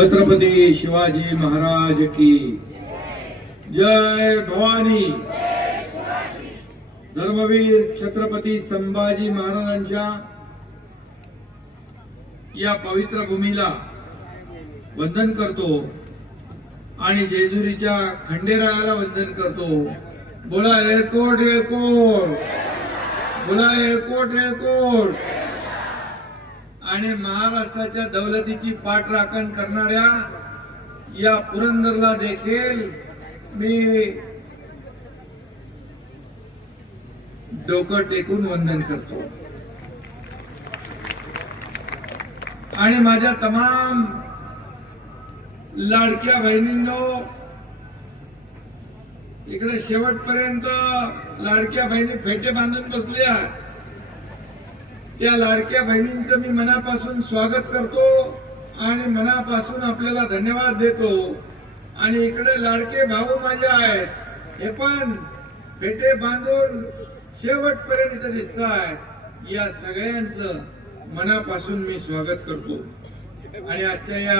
छत्रपती शिवाजी महाराज की जय भवानी धर्मवीर छत्रपती संभाजी महाराजांच्या या पवित्र भूमीला वंदन करतो आणि जेजुरीच्या खंडेरायाला वंदन करतो बोला एअरकोट एअरकोट बोला एअरकोट एअरकोट आणि महाराष्ट्राच्या दौलतीची पाठराखण करणाऱ्या या पुरंदरला देखील मी डोकं टेकून वंदन करतो आणि माझ्या तमाम लाडक्या बहिणींनो इकडे शेवटपर्यंत लाडक्या बहिणी फेटे बांधून बसल्या त्या लाडक्या बहिणींचं मी मनापासून स्वागत करतो आणि मनापासून आपल्याला धन्यवाद देतो आणि इकडे लाडके भाऊ माझे आहेत हे पण भेटे बांधून शेवटपर्यंत इथं दिसत आहेत या सगळ्यांचं मनापासून मी स्वागत करतो आणि आजच्या या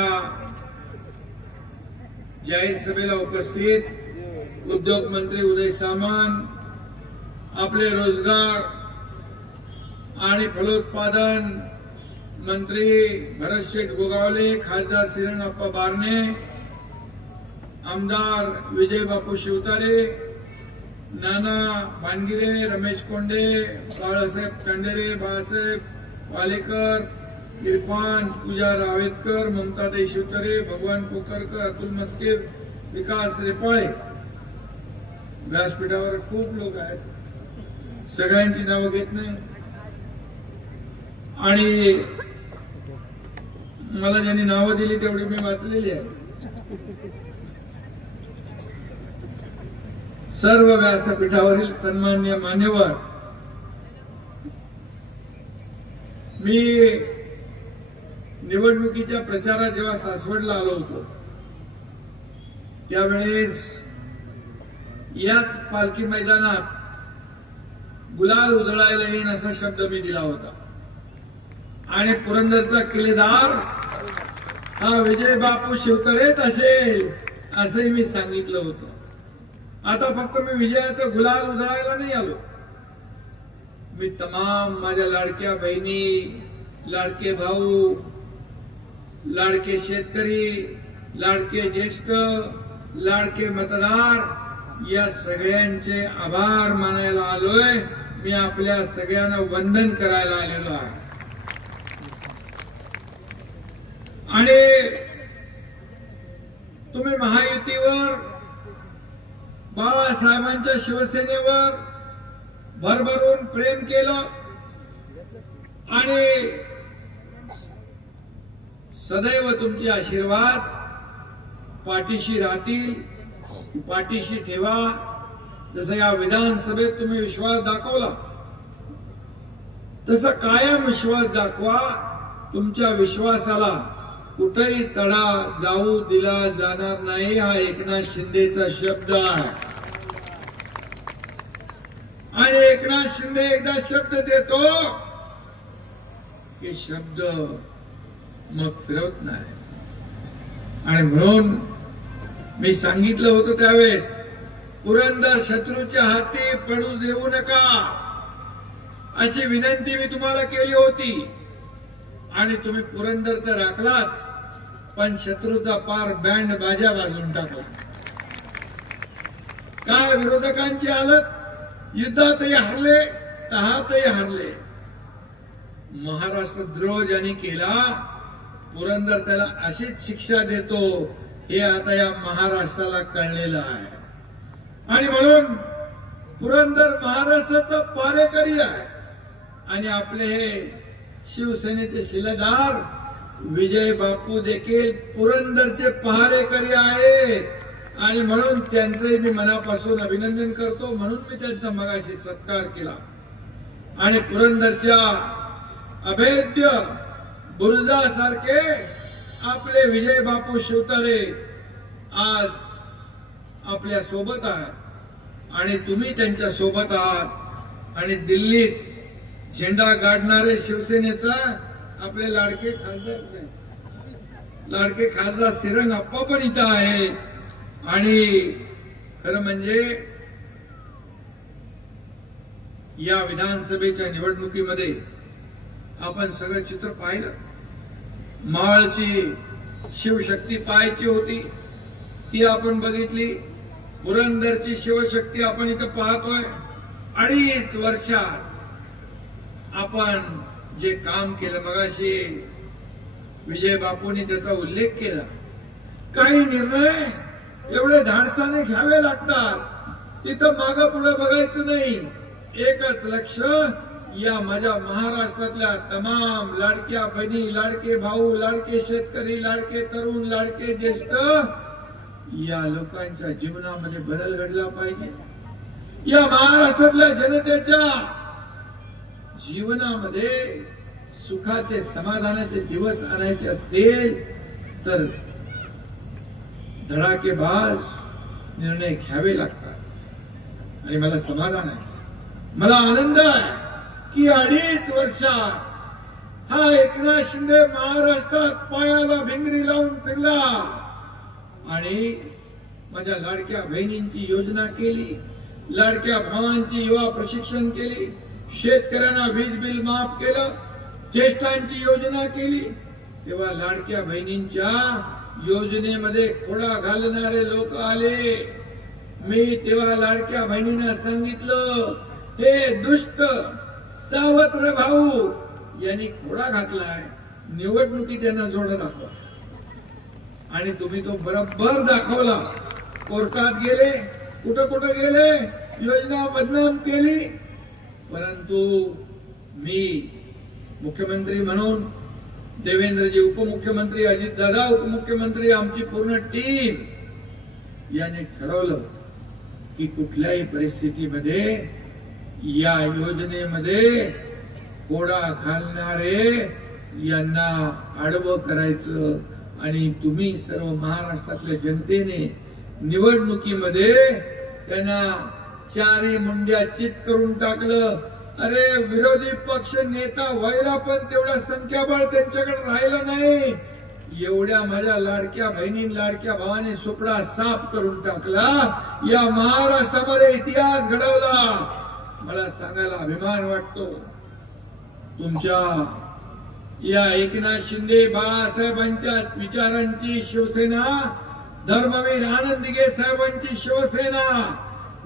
जाहीर सभेला उपस्थित उद्योग मंत्री उदय सामंत आपले रोजगार आणि फलोत्पादन मंत्री भरत शेठ गोगावले खासदार सिरणप्पा बारणे आमदार विजय बापू शिवतारे नाना भानगिरे रमेश कोंडे बाळासाहेब कांडेरे बाळासाहेब वालेकर इरफान पूजा रावेतकर ममताताई शिवतरे भगवान कोकरकर अतुल मस्के विकास रेपाळे व्यासपीठावर खूप लोक आहेत सगळ्यांची नावं घेत नाही आणि मला ज्यांनी नावं दिली तेवढी मी वाचलेली आहे सर्व व्यासपीठावरील सन्मान्य मान्यवर मी निवडणुकीच्या प्रचारात जेव्हा सासवडला आलो होतो त्यावेळेस याच पालखी मैदानात गुलाल उधळायला येईन असा शब्द मी दिला होता आणि पुरंदरचा किल्लेदार हा विजय बापू शिवकरेच असेल असंही मी सांगितलं होतं आता फक्त मी विजयाचा गुलाल उधळायला नाही आलो मी तमाम माझ्या लाडक्या बहिणी लाडके भाऊ लाडके शेतकरी लाडके ज्येष्ठ लाडके मतदार या सगळ्यांचे आभार मानायला आलोय मी आपल्या सगळ्यांना वंदन करायला आलेलो आहे आणि तुम्ही महायुतीवर बाळासाहेबांच्या शिवसेनेवर भरभरून प्रेम केलं आणि सदैव तुमचे आशीर्वाद पाठीशी राहतील पाठीशी ठेवा जसं या विधानसभेत तुम्ही विश्वास दाखवला तसा कायम विश्वास दाखवा तुमच्या विश्वासाला कुठेही तडा जाऊ दिला जाणार नाही हा एकनाथ शिंदेचा शब्द आहे आणि एकनाथ शिंदे एकदा शब्द देतो की शब्द मग फिरवत नाही आणि म्हणून मी सांगितलं होतं त्यावेळेस पुरंदर शत्रूच्या हाती पडू देऊ नका अशी विनंती मी तुम्हाला केली होती आणि तुम्ही पुरंदर तर राखलाच पण शत्रूचा पार बँड बाजा बाजून टाकला का विरोधकांची आलत युद्धातही हरले तहातही हरले महाराष्ट्र द्रोह ज्यांनी केला पुरंदर त्याला अशीच शिक्षा देतो हे आता या महाराष्ट्राला कळलेलं आहे आणि म्हणून पुरंदर महाराष्ट्राचं पारेकरी आहे आणि आपले हे शिवसेनेचे शिलेदार विजय बापू देखील पुरंदरचे पहारेकरी आहेत आणि म्हणून त्यांचे मी मनापासून अभिनंदन करतो म्हणून मी त्यांचा मगाशी सत्कार केला आणि पुरंदरच्या अभेद्य बुरुजासारखे आपले विजय बापू शिवतारे आज आपल्या सोबत आहात आणि तुम्ही त्यांच्या सोबत आहात आणि दिल्लीत झेंडा गाडणारे शिवसेनेचा आपले लाडके खासदार लाडके खासदार सिरंग आप्पा पण इथं आहे आणि खरं म्हणजे या विधानसभेच्या निवडणुकीमध्ये आपण सगळं चित्र पाहिलं माळची शिवशक्ती पाहायची होती ती आपण बघितली पुरंदरची शिवशक्ती आपण इथं पाहतोय अडीच वर्षात आपण जे काम केलं मगाशी विजय बापूंनी त्याचा उल्लेख केला काही निर्णय एवढे धाडसाने घ्यावे लागतात तिथं माग पुढे बघायचं नाही एकच लक्ष या माझ्या महाराष्ट्रातल्या तमाम लाडक्या बहिणी लाडके भाऊ लाडके शेतकरी लाडके तरुण लाडके ज्येष्ठ या लोकांच्या जीवनामध्ये बदल घडला पाहिजे या महाराष्ट्रातल्या जनतेच्या जीवनामध्ये सुखाचे समाधानाचे दिवस आणायचे असेल तर धडाकेबाज निर्णय घ्यावे लागतात आणि मला समाधान आहे मला आनंद आहे की अडीच वर्षात हा एकनाथ शिंदे महाराष्ट्रात पायाला भिंगरी लावून फिरला आणि माझ्या लाडक्या बहिणींची योजना केली लाडक्या भावांची युवा प्रशिक्षण केली शेतकऱ्यांना वीज बिल माफ केलं ज्येष्ठांची योजना केली तेव्हा लाडक्या बहिणींच्या योजनेमध्ये खोडा घालणारे लोक आले मी तेव्हा लाडक्या बहिणींना सांगितलं हे दुष्ट सावत्र भाऊ यांनी खोडा घातलाय निवडणुकीत त्यांना जोडा दाखवा आणि तुम्ही तो बरोबर दाखवला कोर्टात गेले कुठं कुठं गेले योजना बदनाम केली परंतु मी मुख्यमंत्री म्हणून देवेंद्रजी उपमुख्यमंत्री अजित दादा उपमुख्यमंत्री आमची पूर्ण टीम याने ठरवलं की कुठल्याही परिस्थितीमध्ये या योजनेमध्ये कोडा घालणारे यांना आडवं करायचं आणि तुम्ही सर्व महाराष्ट्रातल्या जनतेने निवडणुकीमध्ये त्यांना चारी मुंड्या चित करून टाकलं अरे विरोधी पक्ष नेता व्हायला पण तेवढा संख्याबळ त्यांच्याकडे राहिला नाही एवढ्या माझ्या लाडक्या बहिणी लाडक्या भावाने सुपडा साफ करून टाकला या महाराष्ट्रामध्ये इतिहास घडवला मला सांगायला अभिमान वाटतो तुमच्या या एकनाथ शिंदे बाळासाहेबांच्या विचारांची शिवसेना धर्मवीर आनंदगे साहेबांची शिवसेना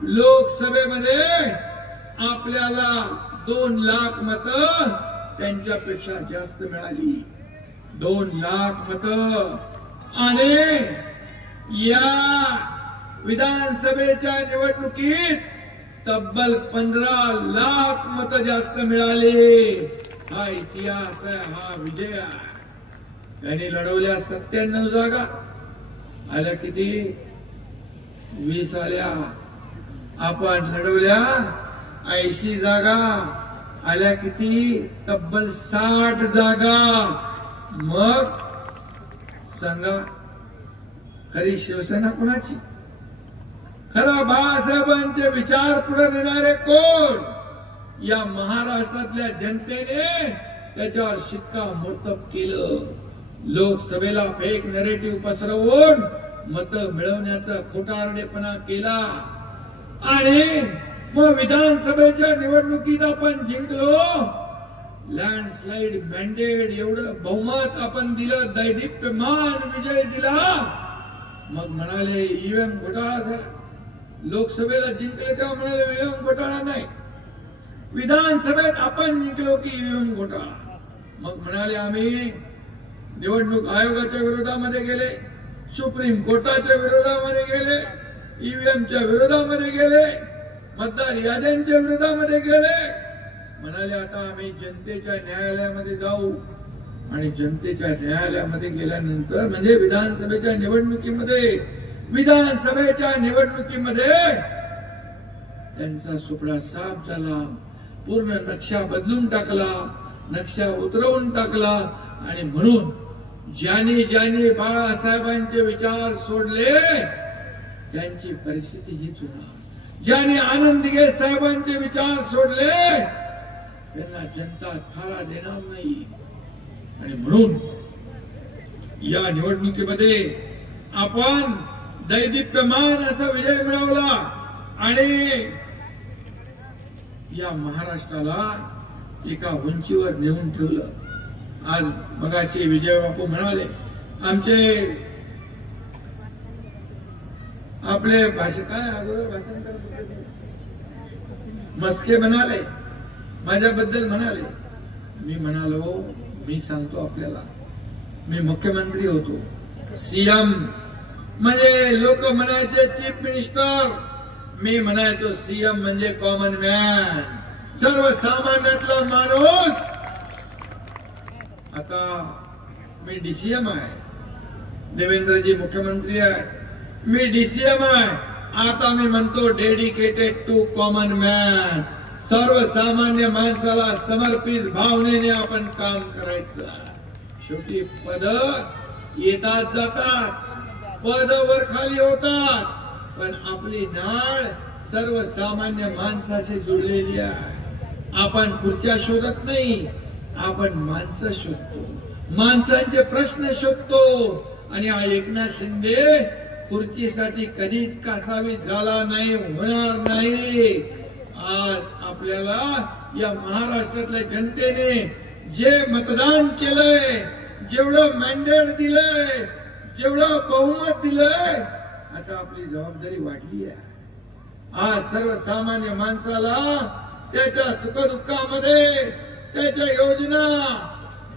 लोकसभेमध्ये आपल्याला दोन लाख मत त्यांच्यापेक्षा जास्त मिळाली दोन लाख मत आणि या विधानसभेच्या निवडणुकीत तब्बल पंधरा लाख मत जास्त मिळाले हा इतिहास आहे हा विजय त्यांनी लढवल्या सत्त्याण्णव जागा आल्या किती वीस आल्या आपण लढवल्या ऐशी जागा आल्या किती तब्बल साठ जागा मग सांगा खरी शिवसेना कोणाची खरा बाळासाहेबांचे विचार पुढे नेणारे कोण या महाराष्ट्रातल्या जनतेने त्याच्यावर शिक्का मोर्तब केलं लोकसभेला फेक नरेटिव्ह पसरवून मत मिळवण्याचा खोटारडेपणा केला आणि मग विधानसभेच्या निवडणुकीत आपण जिंकलो लँडस्लाइड मॅन्डेट एवढं बहुमत आपण दिलं मान विजय दिला मग म्हणाले ईव्हीएम घोटाळा झाला लोकसभेला जिंकले तेव्हा म्हणाले ईव्हीएम घोटाळा नाही विधानसभेत आपण जिंकलो की ईव्हीएम घोटाळा मग म्हणाले आम्ही निवडणूक आयोगाच्या विरोधामध्ये गेले सुप्रीम कोर्टाच्या विरोधामध्ये गेले ईव्हीएमच्या विरोधामध्ये गेले मतदार याद्यांच्या विरोधामध्ये गेले म्हणाले आता आम्ही जनतेच्या न्यायालयामध्ये जाऊ आणि जनतेच्या न्यायालयामध्ये गेल्यानंतर म्हणजे विधानसभेच्या निवडणुकीमध्ये विधानसभेच्या निवडणुकीमध्ये त्यांचा सुपडा साफ झाला पूर्ण नक्षा बदलून टाकला नक्षा उतरवून टाकला आणि म्हणून ज्यांनी ज्यांनी बाळासाहेबांचे विचार सोडले त्यांची परिस्थिती हीच होणार ज्याने दिगे साहेबांचे विचार सोडले त्यांना जनता थारा देणार नाही आणि म्हणून या निवडणुकीमध्ये आपण दैदिप्यमान असा विजय मिळवला आणि या महाराष्ट्राला एका उंचीवर नेऊन ठेवलं आज मगाशी विजय बापू म्हणाले आमचे आपले काय अगोदर भाषण मस्के म्हणाले माझ्याबद्दल म्हणाले मी म्हणालो मी सांगतो आपल्याला मी मुख्यमंत्री होतो सीएम म्हणजे लोक म्हणायचे चीफ मिनिस्टर मी म्हणायचो सीएम म्हणजे कॉमन मॅन सर्वसामान्यातला माणूस आता मी डीसीएम आहे देवेंद्रजी मुख्यमंत्री आहे मी डीसीएम आहे आता मी म्हणतो डेडिकेटेड टू कॉमन मॅन सर्वसामान्य माणसाला समर्पित भावनेने आपण काम करायचं शेवटी पद येतात जातात पद वर खाली होतात पण आपली नाळ सर्वसामान्य माणसाशी जुळलेली आहे आपण खुर्च्या शोधत नाही आपण माणसं शोधतो माणसांचे प्रश्न शोधतो आणि हा एकनाथ शिंदे साठी कधीच कासावी झाला नाही होणार नाही आज आपल्याला या महाराष्ट्रातल्या जनतेने जे मतदान केलंय जेवढं मॅन्डेट दिलंय जेवढं बहुमत दिलंय आता आपली जबाबदारी वाढली आहे आज सर्वसामान्य माणसाला त्याच्या सुखदुःखामध्ये त्याच्या योजना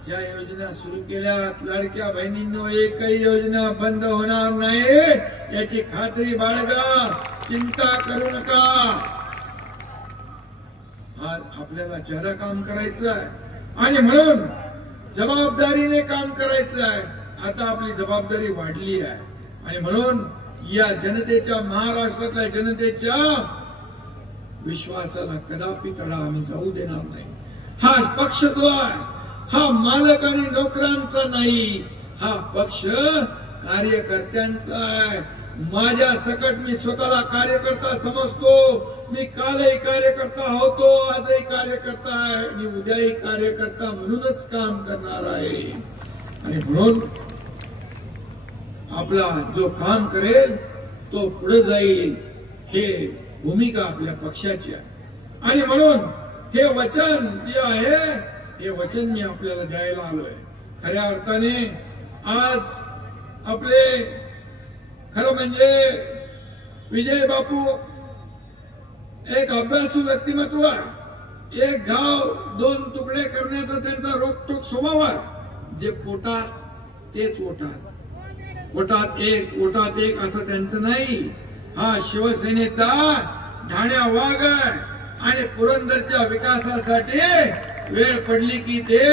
ज्या योजना सुरू केल्या लाडक्या बहिणींनो एकही योजना बंद होणार नाही याची खात्री बाळगा चिंता करू नका आज आपल्याला ज्यादा काम करायचं आहे आणि म्हणून जबाबदारीने काम करायचं आहे आता आपली जबाबदारी वाढली आहे आणि म्हणून या जनतेच्या महाराष्ट्रातल्या जनतेच्या विश्वासाला कदापि तडा आम्ही जाऊ देणार नाही हा पक्ष जो आहे हा मालक आणि नोकरांचा नाही हा पक्ष कार्यकर्त्यांचा आहे माझ्या सकट मी स्वतःला कार्यकर्ता समजतो मी कालही कार्यकर्ता होतो आजही कार्यकर्ता आहे आणि उद्याही कार्यकर्ता म्हणूनच काम करणार आहे आणि म्हणून आपला जो काम करेल तो पुढे जाईल हे भूमिका आपल्या पक्षाची आहे आणि म्हणून हे वचन जे आहे हे वचन मी आपल्याला द्यायला आलोय खऱ्या अर्थाने आज आपले खरं म्हणजे विजय बापू एक अभ्यासू व्यक्तिमत्व एक गाव दोन तुकडे करण्याचा त्यांचा रोखोक स्वभाव जे पोटात तेच ओटात पोटात एक ओटात एक असं त्यांचं नाही हा शिवसेनेचा ढाण्या वाघ आहे आणि पुरंदरच्या विकासासाठी वेळ पडली की ते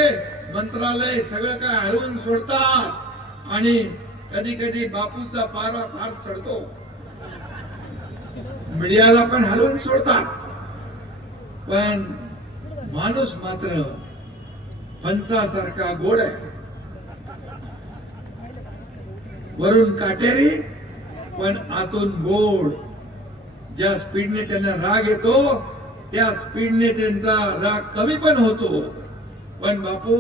मंत्रालय सगळं काय हरवून सोडतात आणि कधी कधी बापूचा पारा फार चढतो मीडियाला पण हलवून सोडतात पण माणूस मात्र फणसासारखा गोड आहे वरून काटेरी पण आतून गोड ज्या स्पीडने त्यांना राग येतो त्या स्पीडने त्यांचा राग कमी पण होतो पण बापू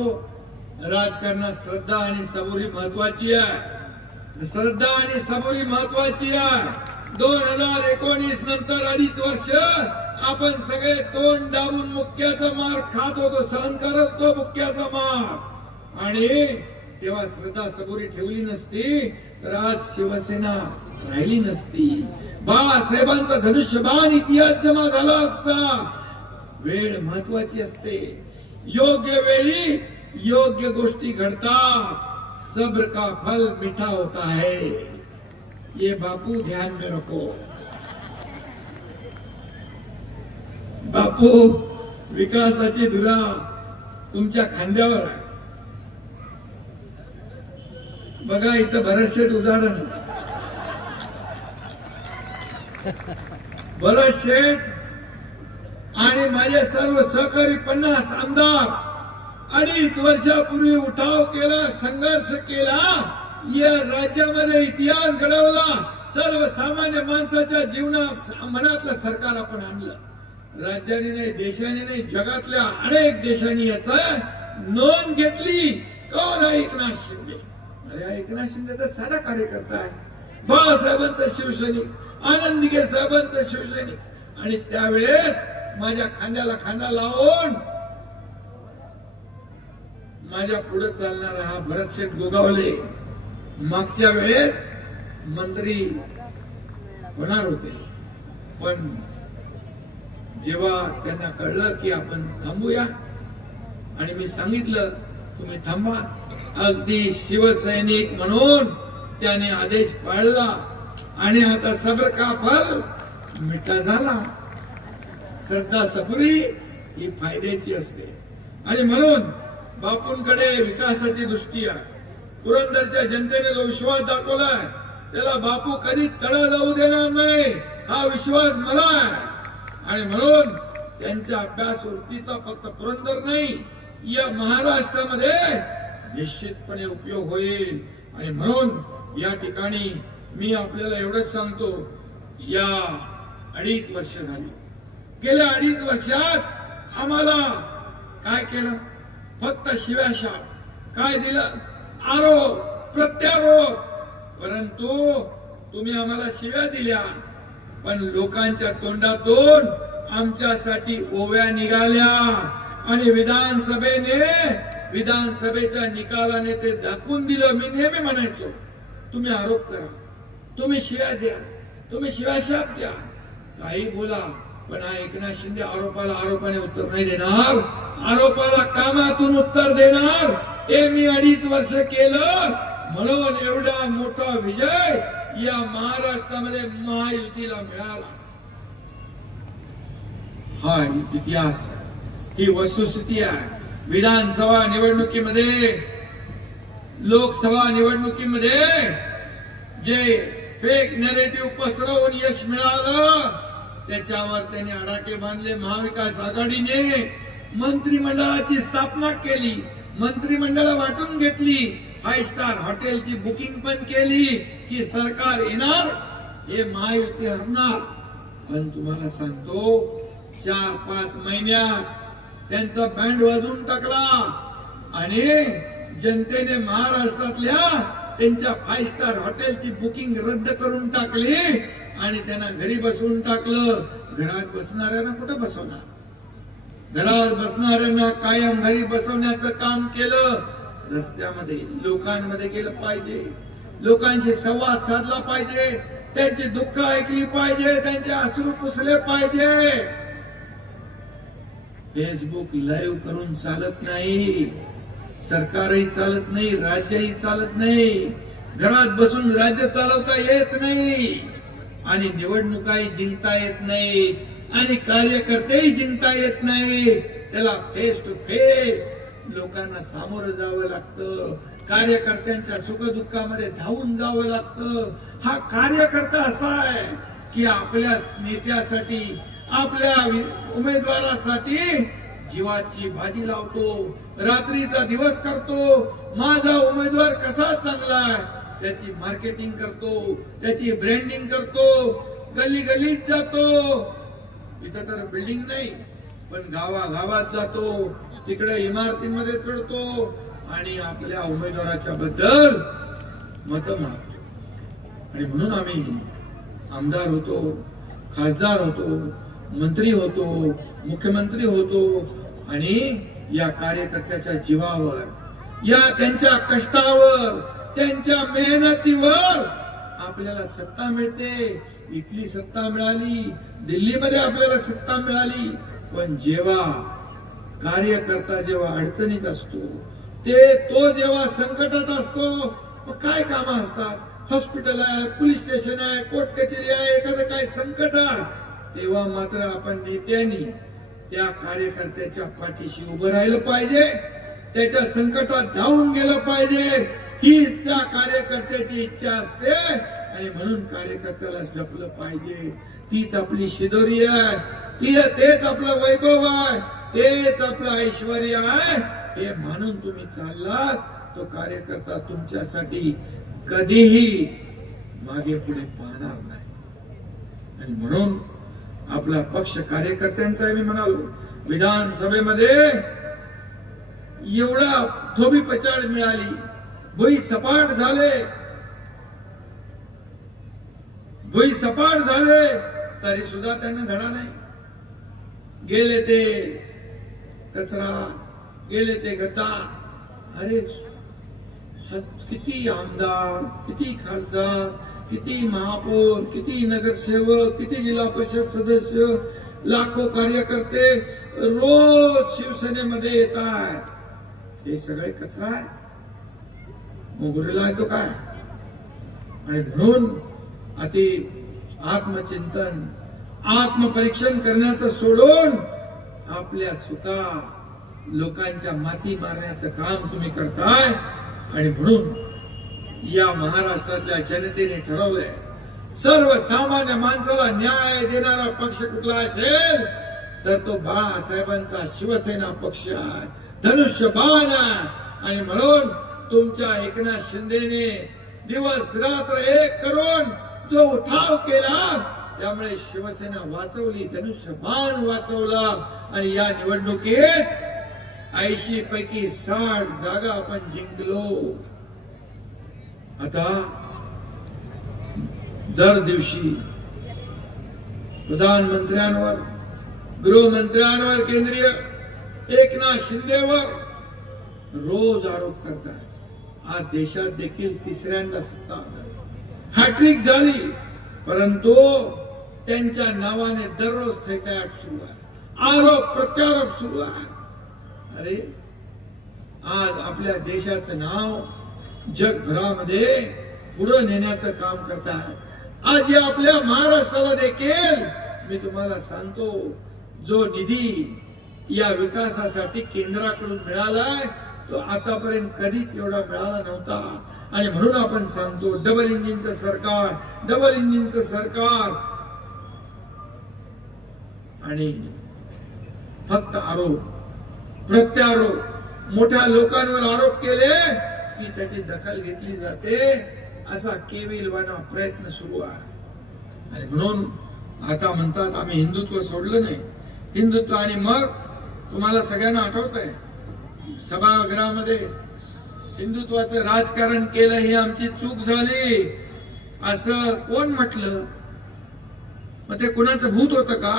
राजकारणात श्रद्धा आणि सबुरी महत्वाची आहे श्रद्धा आणि सबुरी महत्वाची आहे दोन हजार एकोणीस नंतर अडीच वर्ष आपण सगळे तोंड दाबून मुक्याचा मार खात होतो सहन करत तो मुक्याचा मार आणि तेव्हा श्रद्धा सबुरी ठेवली नसती तर आज शिवसेना राहिली नसती बाळासाहेबांचा धनुष्यबाण इतिहास जमा झाला असता वेळ महत्वाची असते योग्य वेळी योग्य गोष्टी घडतात सब्र का फल मिठा होता है ये बापू ध्यान में रखो बापू विकासाची धुरा तुमच्या खांद्यावर आहे बघा इथं बरेचसे उदाहरण बोलो शेठ आणि माझे सर्व सहकारी पन्नास आमदार अडीच वर्षापूर्वी उठाव केला संघर्ष केला या राज्यामध्ये इतिहास घडवला सर्वसामान्य माणसाच्या जीवना मनातलं सरकार आपण आणलं राज्याने नाही देशाने नाही जगातल्या अनेक देशांनी याचा नोंद घेतली कोण आहे एकनाथ शिंदे अरे एकनाथ शिंदे तर साधा कार्यकर्ता आहे बाळासाहेबांचा शिवसैनिक घे साहेबांचं शिवसैनिक आणि त्यावेळेस माझ्या खांद्याला खांदा लावून माझ्या पुढे चालणारा हा भरतशेठ गोगावले मागच्या वेळेस मंत्री होणार होते पण जेव्हा त्यांना कळलं की आपण थांबूया आणि मी सांगितलं तुम्ही थांबा अगदी शिवसैनिक म्हणून त्याने आदेश पाळला आणि आता सबर का फल मिठा झाला श्रद्धा सपुरी ही फायद्याची असते आणि म्हणून बापूंकडे विकासाची दृष्टी आहे पुरंदरच्या जनतेने जो विश्वास दाखवलाय त्याला बापू कधी तडा जाऊ देणार नाही हा विश्वास मला आहे आणि म्हणून त्यांचा अभ्यास वृत्तीचा फक्त पुरंदर नाही या महाराष्ट्रामध्ये निश्चितपणे उपयोग होईल आणि म्हणून या ठिकाणी मी आपल्याला एवढंच सांगतो या अडीच वर्ष झाली गेल्या अडीच वर्षात आम्हाला काय केलं फक्त शिव्याशा काय दिलं आरोप प्रत्यारोप परंतु तुम्ही आम्हाला शिव्या दिल्या पण लोकांच्या तोंडातून आमच्यासाठी ओव्या निघाल्या आणि विधानसभेने विधानसभेच्या निकालाने ते दाखवून दिलं मी नेहमी म्हणायचो तुम्ही आरोप करा तुम्ही शिव्या द्या तुम्ही शाप द्या काही बोला पण हा एकनाथ शिंदे आरोपाला आरोपाने उत्तर नाही देणार आरोपाला कामातून उत्तर देणार ते मी अडीच वर्ष केलं म्हणून एवढा मोठा विजय या महाराष्ट्रामध्ये महायुतीला मिळाला हा इतिहास ही वस्तुस्थिती आहे विधानसभा निवडणुकीमध्ये लोकसभा निवडणुकीमध्ये जे फेक नेरेटिव्ह पसरवून यश मिळालं त्याच्यावर त्यांनी अडाके बांधले महाविकास आघाडीने मंत्रिमंडळाची स्थापना केली मंत्रिमंडळ वाटून घेतली फाय स्टार हॉटेलची बुकिंग पण केली की सरकार येणार हे महायुती हरणार पण तुम्हाला सांगतो चार पाच महिन्यात त्यांचा बँड वाजून टाकला आणि जनतेने महाराष्ट्रातल्या त्यांच्या फाय स्टार हॉटेलची बुकिंग रद्द करून टाकली आणि त्यांना घरी बसवून टाकलं घरात बसणाऱ्यांना कुठं बसवणार घरात बसणाऱ्यांना कायम घरी बसवण्याचं काम केलं रस्त्यामध्ये लोकांमध्ये गेलं पाहिजे लोकांशी संवाद साधला पाहिजे त्यांची दुःख ऐकली पाहिजे त्यांचे आसरू पुसले पाहिजे फेसबुक लाईव्ह करून चालत नाही सरकारही चालत नाही राज्यही चालत नाही घरात बसून राज्य चालवता येत नाही आणि निवडणुकाही जिंकता येत नाही आणि कार्यकर्तेही जिंकता येत नाही त्याला फेस टू फेस लोकांना सामोरं जावं लागतं कार्यकर्त्यांच्या सुखदुःखामध्ये धावून जावं लागतं हा कार्यकर्ता असा आहे की आपल्या नेत्यासाठी आपल्या उमेदवारासाठी जीवाची भाजी लावतो रात्रीचा दिवस करतो माझा उमेदवार कसा चांगला आहे त्याची मार्केटिंग करतो त्याची ब्रँडिंग करतो गली गलीत जातो इथं तर बिल्डिंग नाही पण गावागावात जातो तिकडे इमारतींमध्ये चढतो आणि आपल्या उमेदवाराच्या बद्दल मत मागतो आणि म्हणून आम्ही आमदार होतो खासदार होतो मंत्री होतो मुख्यमंत्री होतो आणि या कार्यकर्त्याच्या जीवावर या त्यांच्या कष्टावर त्यांच्या मेहनतीवर आपल्याला सत्ता मिळते इथली सत्ता मिळाली दिल्लीमध्ये आपल्याला सत्ता मिळाली पण जेव्हा कार्यकर्ता जेव्हा अडचणीत असतो ते तो जेव्हा संकटात असतो मग काय काम असतात हॉस्पिटल आहे पोलीस स्टेशन आहे कोर्ट कचेरी आहे एखादं काय संकट आहे तेव्हा मात्र आपण नेत्यांनी त्या कार्यकर्त्याच्या पाठीशी उभं राहिलं पाहिजे त्याच्या संकटात धावून गेलं पाहिजे हीच त्या कार्यकर्त्याची इच्छा असते आणि म्हणून कार्यकर्त्याला जपलं पाहिजे तीच आपली शिदोरी आहे ती तेच आपलं वैभव आहे तेच आपलं ऐश्वर आहे हे म्हणून तुम्ही चाललात तो कार्यकर्ता तुमच्यासाठी कधीही मागे पुढे पाहणार नाही आणि म्हणून आपला पक्ष कार्यकर्त्यांचा मी म्हणालो विधानसभेमध्ये एवढा थोबी पचाड मिळाली भुई सपाट झाले भुई सपाट झाले तरी सुद्धा त्यांना धडा नाही गेले ते कचरा गेले ते गद्दार अरे किती आमदार किती खासदार किती महापौर किती नगरसेवक किती जिल्हा परिषद सदस्य लाखो कार्यकर्ते रोज शिवसेनेमध्ये येत आहेत हे सगळे कचरा आहे मोगरेला येतो काय आणि म्हणून अति आत्मचिंतन आत्मपरीक्षण करण्याचं सोडून आपल्या चुका लोकांच्या माती मारण्याचं काम तुम्ही करताय आणि म्हणून या महाराष्ट्रातल्या जनतेने ठरवलंय सर्वसामान्य माणसाला न्याय देणारा पक्ष कुठला असेल तर तो बाळासाहेबांचा शिवसेना पक्ष आहे धनुष्य बाण आणि म्हणून तुमच्या एकनाथ शिंदेने दिवस रात्र एक करून जो उठाव केला त्यामुळे शिवसेना वाचवली धनुष्यबाण वाचवला आणि या निवडणुकीत ऐंशी पैकी साठ जागा आपण जिंकलो आता दर दिवशी प्रधानमंत्र्यांवर गृहमंत्र्यांवर केंद्रीय एकनाथ शिंदेवर रोज आरोप करतात आज देशात देखील तिसऱ्यांदा सत्ता हॅट्रिक झाली परंतु त्यांच्या नावाने दररोज थैताट सुरू आहे आरोप प्रत्यारोप सुरू आहे अरे आज आपल्या देशाचं नाव जगभरामध्ये पुढे नेण्याचं काम करतात आज या आपल्या महाराष्ट्राला देखील मी तुम्हाला सांगतो जो निधी या विकासासाठी केंद्राकडून मिळालाय तो आतापर्यंत कधीच एवढा मिळाला नव्हता आणि म्हणून आपण सांगतो डबल इंजिनचं सरकार डबल इंजिनचं सरकार आणि फक्त आरोप प्रत्यारोप मोठ्या लोकांवर आरोप केले की त्याची दखल घेतली जाते असा केविलवाना प्रयत्न सुरू आहे आणि म्हणून आता म्हणतात आम्ही हिंदुत्व सोडलं नाही हिंदुत्व आणि मग तुम्हाला सगळ्यांना आठवत आहे सभागृहामध्ये हिंदुत्वाचं राजकारण केलं ही आमची चूक झाली असं कोण म्हटलं मग ते कुणाचं भूत होतं का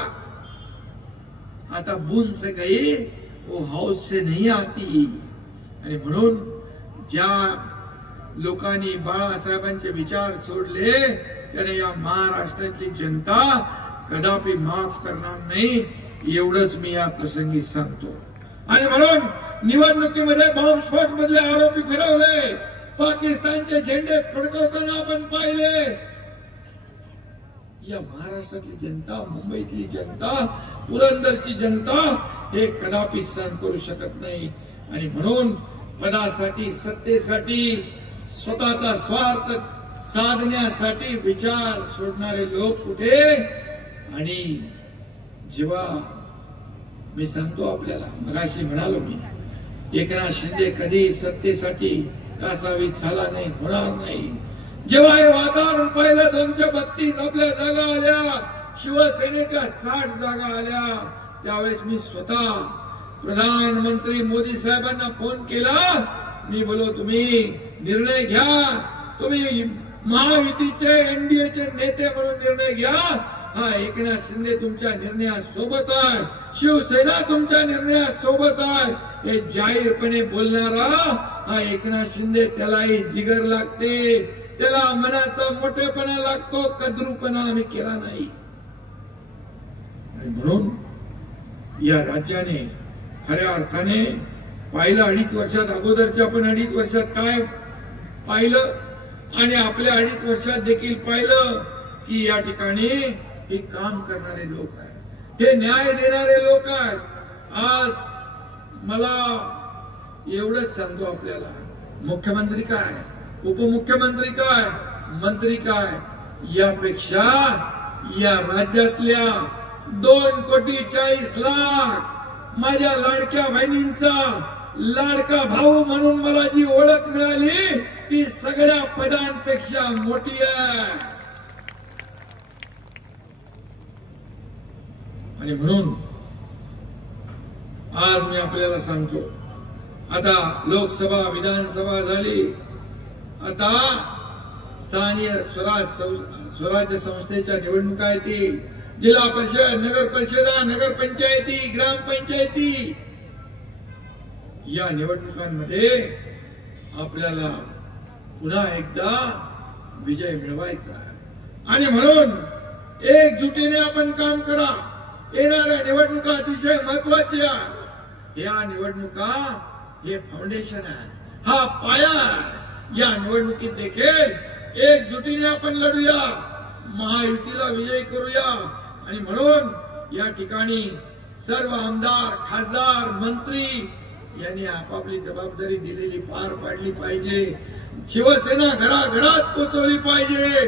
आता बुन से गई वो हाऊस से नाही आती आणि म्हणून ज्या लोकांनी बाळासाहेबांचे विचार सोडले त्याने या महाराष्ट्रातली जनता कदापि माफ करणार नाही एवढंच मी या प्रसंगी सांगतो आणि म्हणून निवडणुकीमध्ये बॉम्बस्फोट मधले आरोपी फिरवले पाकिस्तानचे झेंडे फडकवताना आपण पाहिले या महाराष्ट्रातली जनता मुंबईतली जनता पुरंदरची जनता हे कदापि सहन करू शकत नाही आणि म्हणून पदासाठी सत्तेसाठी स्वतःचा स्वार्थ साधण्यासाठी विचार सोडणारे लोक कुठे आणि जेव्हा मी सांगतो आपल्याला मगाशी म्हणालो मी एकनाथ शिंदे कधी सत्तेसाठी कासावी झाला नाही होणार नाही जेव्हा हे वातावरण पहिलं दोनशे बत्तीस आपल्या जागा आल्या शिवसेनेच्या साठ जागा आल्या त्यावेळेस मी स्वतः प्रधानमंत्री मोदी साहेबांना फोन केला मी बोलो तुम्ही निर्णय घ्या तुम्ही महायुतीचे एनडीएचे नेते म्हणून निर्णय घ्या हा एकनाथ शिंदे तुमच्या सोबत आहे शिवसेना तुमच्या सोबत आहे हे जाहीरपणे बोलणारा हा एकनाथ शिंदे त्यालाही जिगर लागते त्याला मनाचा मोठेपणा लागतो कद्रूपणा आम्ही केला नाही आणि म्हणून या राज्याने खऱ्या अर्थाने पाहिलं अडीच वर्षात अगोदरच्या पण अडीच वर्षात काय पाहिलं आणि आपल्या अडीच वर्षात देखील पाहिलं की या ठिकाणी हे काम करणारे लोक आहेत हे न्याय देणारे लोक आहेत आज मला एवढंच सांगतो आपल्याला मुख्यमंत्री काय उपमुख्यमंत्री काय मंत्री काय यापेक्षा या राज्यातल्या दोन कोटी चाळीस लाख माझ्या लाडक्या बहिणींचा लाडका भाऊ म्हणून मला जी ओळख मिळाली ती सगळ्या पदांपेक्षा मोठी आहे आणि म्हणून आज मी आपल्याला सांगतो आता लोकसभा विधानसभा झाली आता स्थानीय स्वराज स्वराज्य संस्थेच्या निवडणुका येतील जिल्हा परिषद नगर परिषदा नगरपंचायती ग्रामपंचायती या निवडणुकांमध्ये आपल्याला पुन्हा एकदा विजय मिळवायचा आहे आणि म्हणून एकजुटीने आपण काम करा येणाऱ्या निवडणुका अतिशय महत्वाच्या या निवडणुका हे फाउंडेशन आहे हा पाया या निवडणुकीत देखील एकजुटीने आपण लढूया महायुतीला विजयी करूया आणि म्हणून या ठिकाणी सर्व आमदार खासदार मंत्री यांनी आपापली जबाबदारी दिलेली पार पाडली पाहिजे शिवसेना घराघरात पोचवली पाहिजे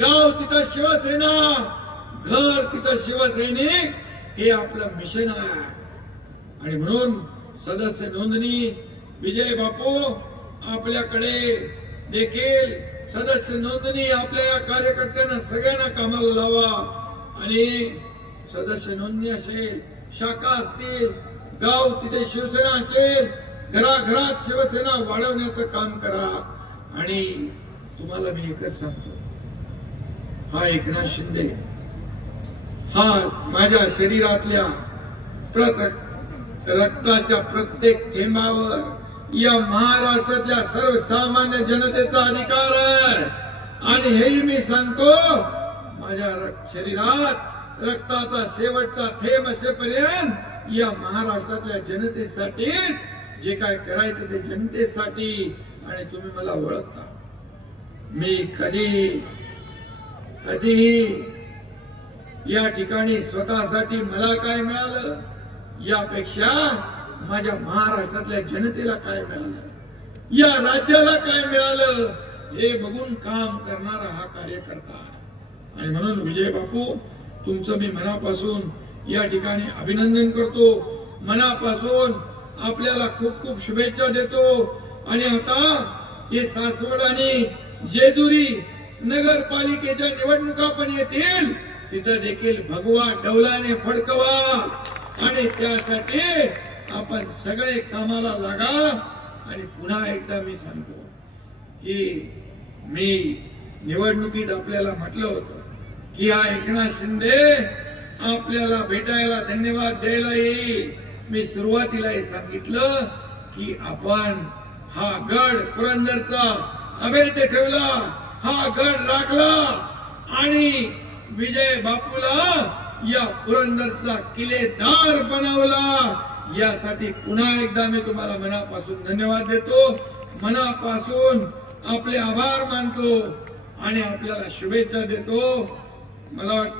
गाव तिथं शिवसेना घर तिथं शिवसैनिक हे आपलं मिशन आहे आणि म्हणून सदस्य नोंदणी विजय बापू आपल्याकडे देखील सदस्य नोंदणी आपल्या कार्यकर्त्यांना सगळ्यांना कामाला लावा आणि सदस्य नोंदणी असेल शाखा असतील गाव तिथे शिवसेना असेल घराघरात शिवसेना वाढवण्याचं काम करा आणि तुम्हाला मी एकच सांगतो हा एकनाथ शिंदे हा माझ्या शरीरातल्या रक्ताच्या प्रत्येक थेंबावर या महाराष्ट्रातल्या सर्वसामान्य जनतेचा अधिकार आहे आणि हेही मी सांगतो माझ्या शरीरात रक्ताचा शेवटचा थेंब असेपर्यंत या महाराष्ट्रातल्या जनतेसाठीच जे काय करायचं ते जनतेसाठी आणि तुम्ही मला ओळखता मी कधी कधीही या ठिकाणी स्वतःसाठी मला काय मिळालं यापेक्षा माझ्या महाराष्ट्रातल्या जनतेला काय मिळालं या राज्याला काय मिळालं हे बघून काम करणारा हा कार्यकर्ता आणि म्हणून विजय बापू तुमचं मी मनापासून या ठिकाणी अभिनंदन करतो मनापासून आपल्याला खूप खूप शुभेच्छा देतो आणि आता हे सासवड आणि जेजुरी नगरपालिकेच्या निवडणुका पण येतील तिथं देखील भगवा डौलाने फडकवा आणि त्यासाठी आपण सगळे कामाला लागा आणि पुन्हा एकदा मी सांगतो की मी निवडणुकीत आपल्याला म्हटलं होतं की हा एकनाथ शिंदे आपल्याला भेटायला धन्यवाद द्यायला येईल मी सुरुवातीला हे सांगितलं की आपण हा गड पुरंदरचा अभेद ठेवला हा गड राखला आणि विजय बापूला या पुरंदरचा किल्लेदार बनवला यासाठी पुन्हा एकदा मी तुम्हाला मनापासून धन्यवाद देतो मनापासून आपले आभार मानतो आणि आपल्याला शुभेच्छा देतो 没了。